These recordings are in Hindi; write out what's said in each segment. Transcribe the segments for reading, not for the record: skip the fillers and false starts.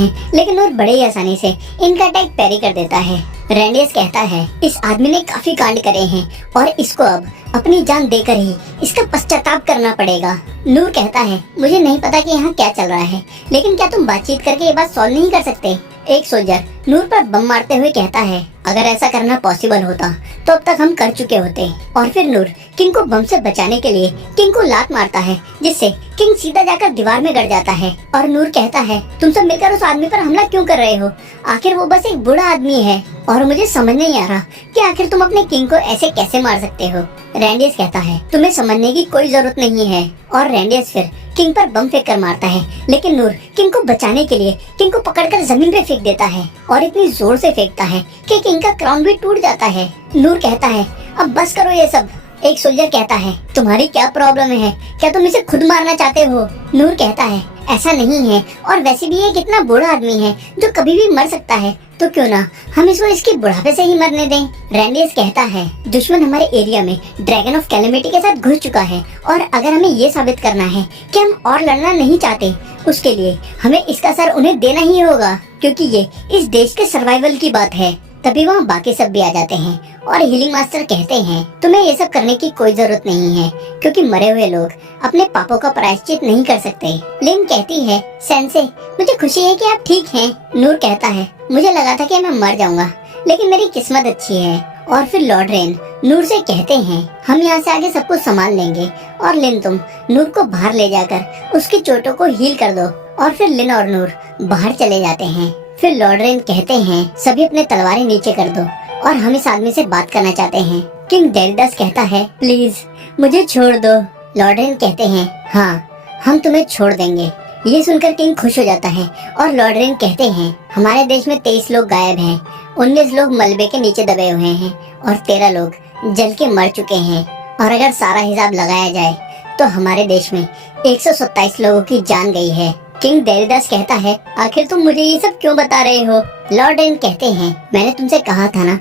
हैं, लेकिन नूर बड़े ही आसानी से इनका अटैक पैरी कर देता है। रैंडियस कहता है इस आदमी ने काफी कांड करे हैं और इसको अब अपनी जान देकर ही इसका पश्चाताप करना पड़ेगा। नूर कहता है मुझे नहीं पता कि यहाँ क्या चल रहा है, लेकिन क्या तुम बातचीत करके ये बात सॉल्व नहीं कर सकते? एक सोल्जर नूर पर बम मारते हुए कहता है अगर ऐसा करना पॉसिबल होता तो अब तक हम कर चुके होते। और फिर नूर किंग को बम से बचाने के लिए किंग को लात मारता है, जिससे किंग सीधा जाकर दीवार में गड़ जाता है। और नूर कहता है तुम सब मिलकर उस आदमी पर हमला क्यों कर रहे हो? आखिर वो बस एक बूढ़ा आदमी है और मुझे समझ नहीं आ रहा कि आखिर तुम अपने किंग को ऐसे कैसे मार सकते हो। रैंडियस कहता है तुम्हें समझने की कोई जरूरत नहीं है। और रैंडियस फिर किंग पर बम फेंक कर मारता है, लेकिन नूर किंग को बचाने के लिए किंग को पकड़कर जमीन पे फेंक देता है और इतनी जोर से फेंकता है कि किंग का क्राउन भी टूट जाता है। नूर कहता है अब बस करो ये सब। एक सोल्जर कहता है तुम्हारी क्या प्रॉब्लम है, क्या तुम इसे खुद मारना चाहते हो? नूर कहता है ऐसा नहीं है, और वैसे भी ये कितना बूढ़ा आदमी है जो कभी भी मर सकता है, तो क्यों ना हम इसको इसकी बुढ़ापे से ही मरने दें। रैंडियस कहता है दुश्मन हमारे एरिया में ड्रैगन ऑफ कैलेमिटी के साथ घुस चुका है और अगर हमें ये साबित करना है कि हम और लड़ना नहीं चाहते, उसके लिए हमें इसका सर उन्हें देना ही होगा, क्योंकि ये इस देश के सर्वाइवल की बात है। तभी वहाँ बाकी सब भी आ जाते हैं और हीलिंग मास्टर कहते हैं तुम्हें ये सब करने की कोई जरूरत नहीं है, क्योंकि मरे हुए लोग अपने पापों का प्रायश्चित नहीं कर सकते। लिन कहती है सेंसे मुझे खुशी है कि आप ठीक हैं। नूर कहता है मुझे लगा था कि मैं मर जाऊंगा, लेकिन मेरी किस्मत अच्छी है। और फिर लॉर्ड रेन नूर से कहते हैं हम यहाँ से आगे सब कुछ संभाल लेंगे, और लिन तुम नूर को बाहर ले जाकर उसकी चोटों को हील कर दो। और फिर लिन और नूर बाहर चले जाते हैं। फिर लॉर्ड रेन कहते हैं सभी अपने तलवारें नीचे कर दो और हम इस आदमी से बात करना चाहते हैं। किंग डेरिडस कहता है प्लीज मुझे छोड़ दो। लॉर्ड रेन कहते हैं हाँ हम तुम्हें छोड़ देंगे। ये सुनकर किंग खुश हो जाता है और लॉर्ड रेन कहते हैं हमारे देश में 23 लोग गायब हैं, 19 लोग मलबे के नीचे दबे हुए हैं और 13 लोग जल के मर चुके हैं। और अगर सारा हिसाब लगाया जाए तो हमारे देश में 127 लोगों की जान गई है। किंग डेरिडस कहता है आखिर तुम मुझे ये सब क्यों बता रहे हो? लॉर्ड रेन कहते हैं मैंने तुमसे कहा था ना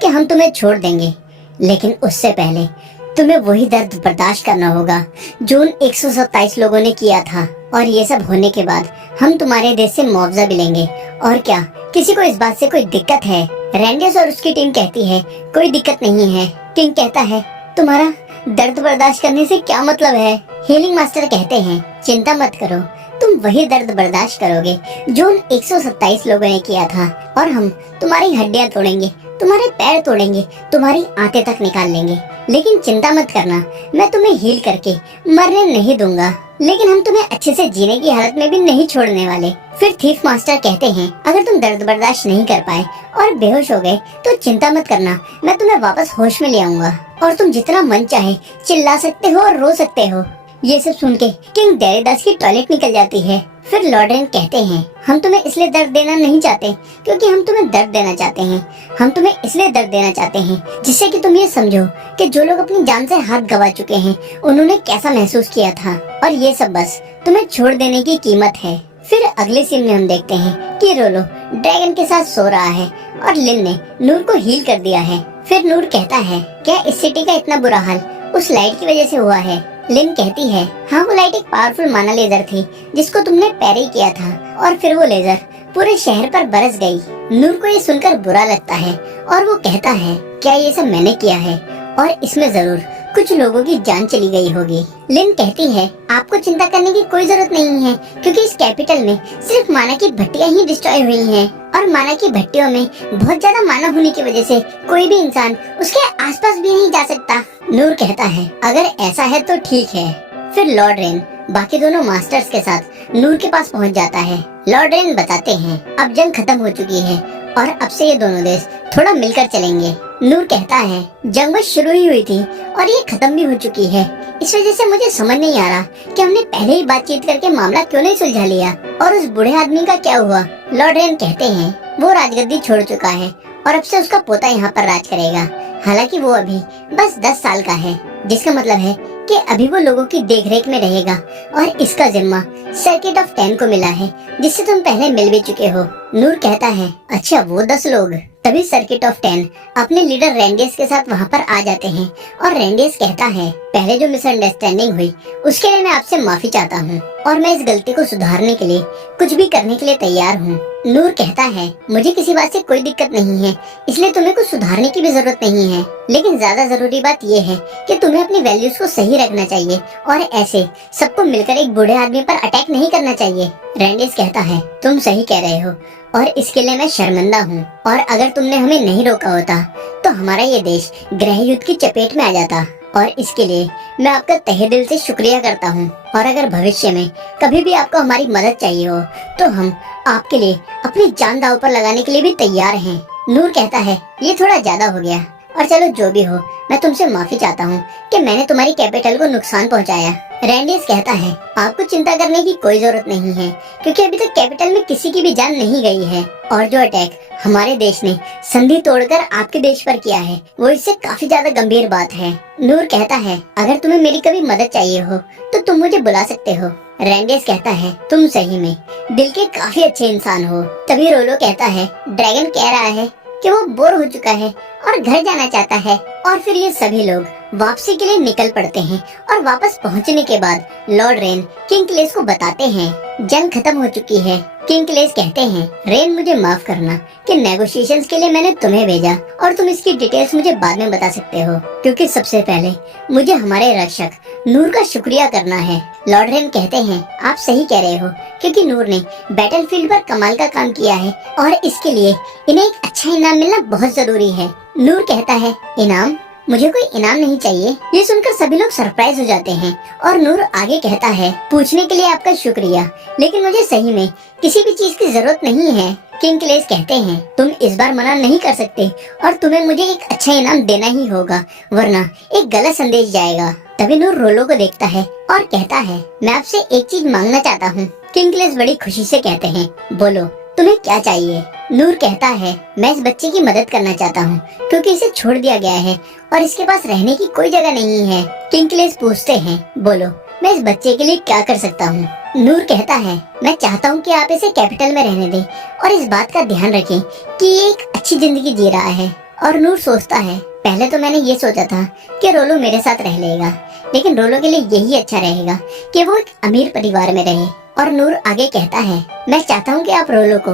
कि हम तुम्हें छोड़ देंगे, लेकिन उससे पहले तुम्हें वही दर्द बर्दाश्त करना होगा जो उन 127 लोगों ने किया था। और ये सब होने के बाद हम तुम्हारे देश से मुआवजा भी लेंगे। और क्या किसी को इस बात से कोई दिक्कत है? रैंडियस और उसकी टीम कहती है कोई दिक्कत नहीं है। किंग कहता है तुम्हारा दर्द बर्दाश्त करने से क्या मतलब है? हीलिंग मास्टर कहते हैं चिंता मत करो, तुम वही दर्द बर्दाश्त करोगे जो उन 127 लोगों ने किया था, और हम तुम्हारी हड्डियां तोड़ेंगे, तुम्हारे पैर तोड़ेंगे, तुम्हारी आंतें तक निकाल लेंगे। लेकिन चिंता मत करना, मैं तुम्हें हील करके मरने नहीं दूंगा, लेकिन हम तुम्हें अच्छे से जीने की हालत में भी नहीं छोड़ने वाले। फिर थीफ मास्टर कहते हैं अगर तुम दर्द बर्दाश्त नहीं कर पाए और बेहोश हो गए तो चिंता मत करना, मैं तुम्हें वापस होश में ले आऊंगा और तुम जितना मन चाहे चिल्ला सकते हो और रो सकते हो। ये सब सुन के किंग डेरिडस की टॉयलेट निकल जाती है। फिर लॉर्ड रेन कहते हैं हम तुम्हें इसलिए दर्द देना नहीं चाहते क्योंकि हम तुम्हें दर्द देना चाहते हैं, हम तुम्हें इसलिए दर्द देना चाहते हैं जिससे कि तुम ये समझो कि जो लोग अपनी जान से हाथ गवा चुके हैं उन्होंने कैसा महसूस किया था, और ये सब बस तुम्हें छोड़ देने की कीमत है। फिर अगले सीन में हम देखते हैं कि रोलो ड्रैगन के साथ सो रहा है और लिन ने नूर को हील कर दिया है। फिर नूर कहता है क्या इस सिटी का इतना बुरा हाल उस लाइट की वजह से हुआ है? लिन कहती है हाँ वो लाइट एक पावरफुल माना लेजर थी जिसको तुमने पैरी किया था, और फिर वो लेजर पूरे शहर पर बरस गई। नूर को ये सुनकर बुरा लगता है और वो कहता है क्या ये सब मैंने किया है, और इसमें जरूर कुछ लोगों की जान चली गई होगी। लिन कहती है आपको चिंता करने की कोई जरूरत नहीं है, क्योंकि इस कैपिटल में सिर्फ माना की भट्टियां ही डिस्ट्रॉय हुई हैं, और माना की भट्टियों में बहुत ज्यादा माना होने की वजह से कोई भी इंसान उसके आसपास भी नहीं जा सकता। नूर कहता है अगर ऐसा है तो ठीक है। फिर लॉर्ड रेन बाकी दोनों मास्टर्स के साथ नूर के पास पहुंच जाता है। लॉर्ड रेन बताते हैं अब जंग खत्म हो चुकी है और अब से ये दोनों देश थोड़ा मिलकर चलेंगे। नूर कहता है जंग बस शुरू ही हुई थी और ये खत्म भी हो चुकी है, इस वजह से मुझे समझ नहीं आ रहा कि हमने पहले ही बातचीत करके मामला क्यों नहीं सुलझा लिया, और उस बूढ़े आदमी का क्या हुआ? लॉर्ड रेन कहते हैं वो राजगद्दी छोड़ चुका है और अब से उसका पोता यहाँ पर राज करेगा। हालांकि वो अभी बस 10 साल का है, जिसका मतलब है कि अभी वो लोगों की देखरेख में रहेगा, और इसका जिम्मा सर्किट ऑफ 10 को मिला है जिससे तुम पहले मिल भी चुके हो। नूर कहता है, अच्छा वो 10 लोग। तभी सर्किट ऑफ 10 अपने लीडर रेंडियस के साथ वहाँ पर आ जाते हैं और रेंडियस कहता है, पहले जो मिसअंडरस्टैंडिंग हुई उसके लिए मैं आपसे माफी चाहता हूँ और मैं इस गलती को सुधारने के लिए कुछ भी करने के लिए तैयार हूँ। नूर कहता है, मुझे किसी बात से कोई दिक्कत नहीं है, इसलिए तुम्हें कुछ सुधारने की भी जरूरत नहीं है, लेकिन ज्यादा जरूरी बात यह है कि तुम्हें अपनी वैल्यूज को सही रखना चाहिए और ऐसे सबको मिलकर एक बूढ़े आदमी पर अटैक नहीं करना चाहिए। रेंडियस कहता है, तुम सही कह रहे हो और इसके लिए मैं शर्मिंदा हूँ, और अगर तुमने हमें नहीं रोका होता तो हमारा ये देश गृह युद्ध की चपेट में आ जाता, और इसके लिए मैं आपका तहे दिल से शुक्रिया करता हूँ। और अगर भविष्य में कभी भी आपको हमारी मदद चाहिए हो तो हम आपके लिए अपनी जान दांव पर लगाने के लिए भी तैयार हैं। नूर कहता है, ये थोड़ा ज्यादा हो गया, और चलो जो भी हो, मैं तुमसे माफी चाहता हूँ कि मैंने तुम्हारी कैपिटल को नुकसान पहुँचाया। रेंडियस कहता है, आपको चिंता करने की कोई जरूरत नहीं है, क्योंकि अभी तक कैपिटल में किसी की भी जान नहीं गई है, और जो अटैक हमारे देश ने संधि तोड़कर आपके देश पर किया है वो इससे काफी ज्यादा गंभीर बात है। नूर कहता है, अगर तुम्हें मेरी कभी मदद चाहिए हो तो तुम मुझे बुला सकते हो। रेंडियस कहता है, तुम सही में दिल के काफी अच्छे इंसान हो। तभी रोलो कहता है, ड्रैगन कह रहा है कि वो बोर हो चुका है और घर जाना चाहता है। और फिर ये सभी लोग वापसी के लिए निकल पड़ते हैं, और वापस पहुंचने के बाद लॉर्ड रेन किंग क्लेस को बताते हैं जंग खत्म हो चुकी है। किंग क्लेस कहते हैं, रेन मुझे माफ करना कि नेगोशिएशंस के लिए मैंने तुम्हें भेजा और तुम इसकी डिटेल्स मुझे बाद में बता सकते हो, क्योंकि सबसे पहले मुझे हमारे रक्षक नूर का शुक्रिया करना है। लॉर्ड रेन कहते हैं, आप सही कह रहे हो, क्योंकि नूर ने बैटलफील्ड पर कमाल का काम किया है और इसके लिए इन्हें एक अच्छा इनाम मिलना बहुत जरूरी है। नूर कहता है, इनाम? मुझे कोई इनाम नहीं चाहिए। ये सुनकर सभी लोग सरप्राइज हो जाते हैं और नूर आगे कहता है, पूछने के लिए आपका शुक्रिया, लेकिन मुझे सही में किसी भी चीज की जरूरत नहीं है। किंग क्लेस कहते हैं, तुम इस बार मना नहीं कर सकते और तुम्हें मुझे एक अच्छा इनाम देना ही होगा, वरना एक गलत संदेश जाएगा। तभी नूर रोलो को देखता है और कहता है, मैं आपसे एक चीज मांगना चाहता हूँ। किंग क्लेस बड़ी खुशी से कहते हैं, बोलो तुम्हें क्या चाहिए? नूर कहता है, मैं इस बच्चे की मदद करना चाहता हूँ, क्योंकि इसे छोड़ दिया गया है और इसके पास रहने की कोई जगह नहीं है। किंग क्लेस पूछते हैं, बोलो मैं इस बच्चे के लिए क्या कर सकता हूँ? नूर कहता है, मैं चाहता हूँ कि आप इसे कैपिटल में रहने दें और इस बात का ध्यान रखें कि ये एक अच्छी जिंदगी जी रहा है। और नूर सोचता है, पहले तो मैंने ये सोचा था कि रोलो मेरे साथ रह लेगा, लेकिन रोलो के लिए यही अच्छा रहेगा कि वो एक अमीर परिवार में रहे। और नूर आगे कहता है, मैं चाहता हूँ कि आप रोलो को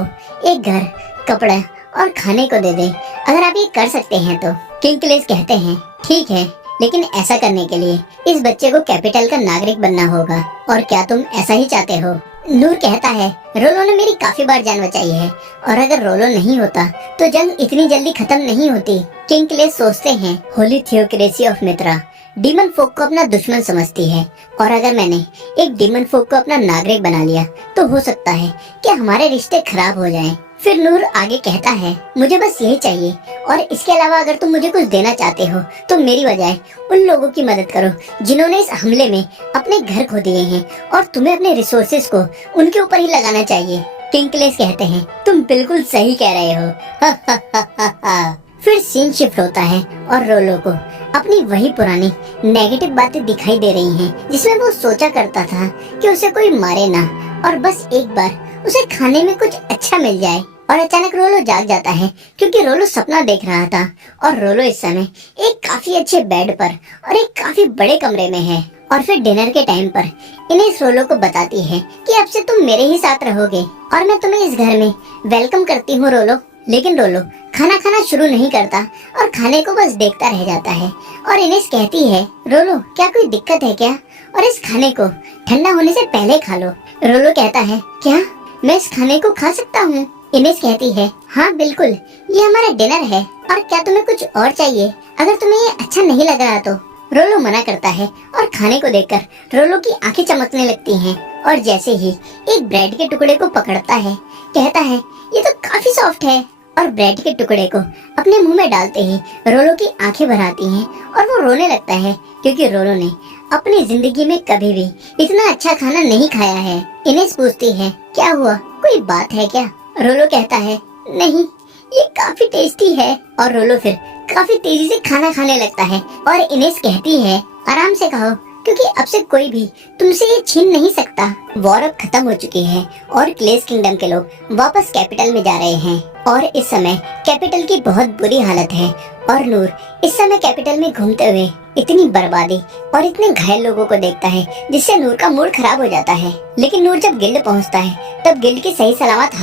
एक घर, कपड़ा और खाने को दे दें, अगर आप ये कर सकते हैं तो। किंग क्लेस कहते हैं, ठीक है, लेकिन ऐसा करने के लिए इस बच्चे को कैपिटल का नागरिक बनना होगा। और क्या तुम ऐसा ही चाहते हो? नूर कहता है, रोलो ने मेरी काफी बार जान बचाई है, और अगर रोलो नहीं होता तो जंग इतनी जल्दी खत्म नहीं होती। किंग क्लेस सोचते हैं, holy theocracy of Mithra demon folk को अपना दुश्मन समझती है, और अगर मैंने एक डीमन फोक को अपना नागरिक बना लिया तो हो सकता है कि हमारे रिश्ते खराब हो जाएं। फिर नूर आगे कहता है, मुझे बस यही चाहिए, और इसके अलावा अगर तुम मुझे कुछ देना चाहते हो तो मेरी बजाय उन लोगों की मदद करो जिन्होंने इस हमले में अपने घर खो दिए हैं, और तुम्हें अपने रिसोर्सेज को उनके ऊपर ही लगाना चाहिए। किंग क्लेस कहते हैं, तुम बिल्कुल सही कह रहे हो। फिर सीन शिफ्ट होता है और रोलो को अपनी वही पुरानी नेगेटिव बातें दिखाई दे रही हैं, जिसमें वो सोचा करता था कि उसे कोई मारे ना और बस एक बार उसे खाने में कुछ अच्छा मिल जाए। और अचानक रोलो जाग जाता है, क्योंकि रोलो सपना देख रहा था, और रोलो इस समय एक काफी अच्छे बेड पर और एक काफी बड़े कमरे में है। और फिर डिनर के टाइम पर इनेस रोलो को बताती है कि अब से तुम मेरे ही साथ रहोगे और मैं तुम्हें इस घर में वेलकम करती हूँ रोलो। लेकिन रोलो खाना खाना शुरू नहीं करता और खाने को बस देखता रह जाता है। और इनेस कहती है, रोलो क्या कोई दिक्कत है क्या, और इस खाने को ठंडा होने से पहले खा लो। रोलो कहता है, क्या मैं इस खाने को खा सकता हूँ? इनेस कहती है, हाँ बिल्कुल, ये हमारा डिनर है, और क्या तुम्हें कुछ और चाहिए? अगर तुम्हें ये अच्छा नहीं लग रहा तो। रोलो मना करता है, और खाने को देखकर रोलो की आंखें चमकने लगती हैं, और जैसे ही एक ब्रेड के टुकड़े को पकड़ता है कहता है, ये तो काफी सॉफ्ट है, और ब्रेड के टुकड़े को अपने मुंह में डालते ही रोलो की आंखें भर आती हैं और वो रोने लगता है, क्योंकि रोलो ने अपनी जिंदगी में कभी भी इतना अच्छा खाना नहीं खाया है। इनेस पूछती है, क्या हुआ, कोई बात है क्या? रोलो कहता है, नहीं, ये काफी टेस्टी है। और रोलो फिर काफी तेजी से खाना खाने लगता है, और इनेस कहती है, आराम से खाओ, क्योंकि अब से कोई भी तुमसे ये छीन नहीं सकता। वॉर अब खत्म हो चुकी है और क्लेस किंगडम के लोग वापस कैपिटल में जा रहे हैं और इस समय कैपिटल की बहुत बुरी हालत है और नूर इस समय कैपिटल में घूमते हुए इतनी बर्बादी और इतने घायल लोगों को देखता है जिससे नूर का मूड खराब हो जाता है। लेकिन नूर जब गिल्ड पहुंचता है तब गिल्ड की सही सलामत